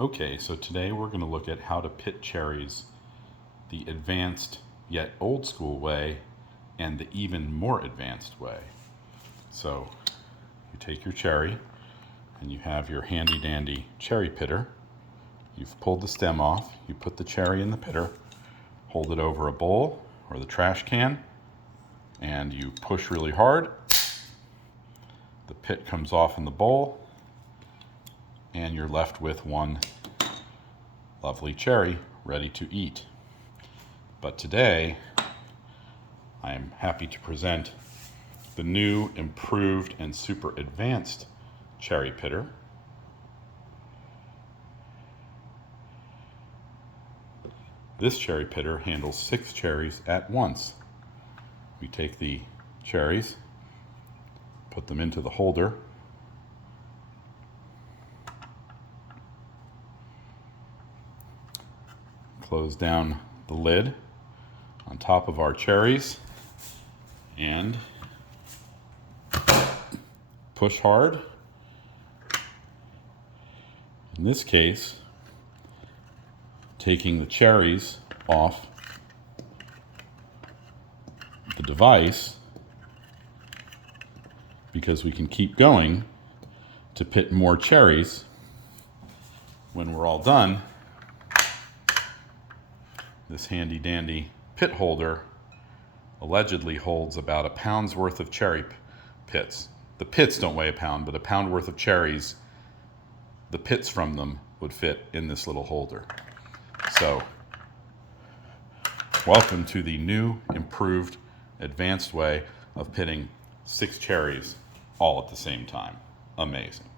Okay, so today we're going to look at how to pit cherries the advanced yet old school way and the even more advanced way. So you take your cherry and you have your handy dandy cherry pitter. You've pulled the stem off, you put the cherry in the pitter, hold it over a bowl or the trash can, and you push really hard. The pit comes off in the bowl and you're left with one lovely cherry ready to eat. But today, I am happy to present the new, improved, and super advanced cherry pitter. This cherry pitter handles 6 cherries at once. We take the cherries, put them into the holder, close down the lid on top of our cherries and push hard. In this case, taking the cherries off the device because we can keep going to pit more cherries. When we're all done, this handy dandy pit holder allegedly holds about a pound's worth of cherry pits. The pits don't weigh a pound, but a pound worth of cherries, the pits from them would fit in this little holder. So, welcome to the new, improved, advanced way of pitting 6 cherries all at the same time. Amazing.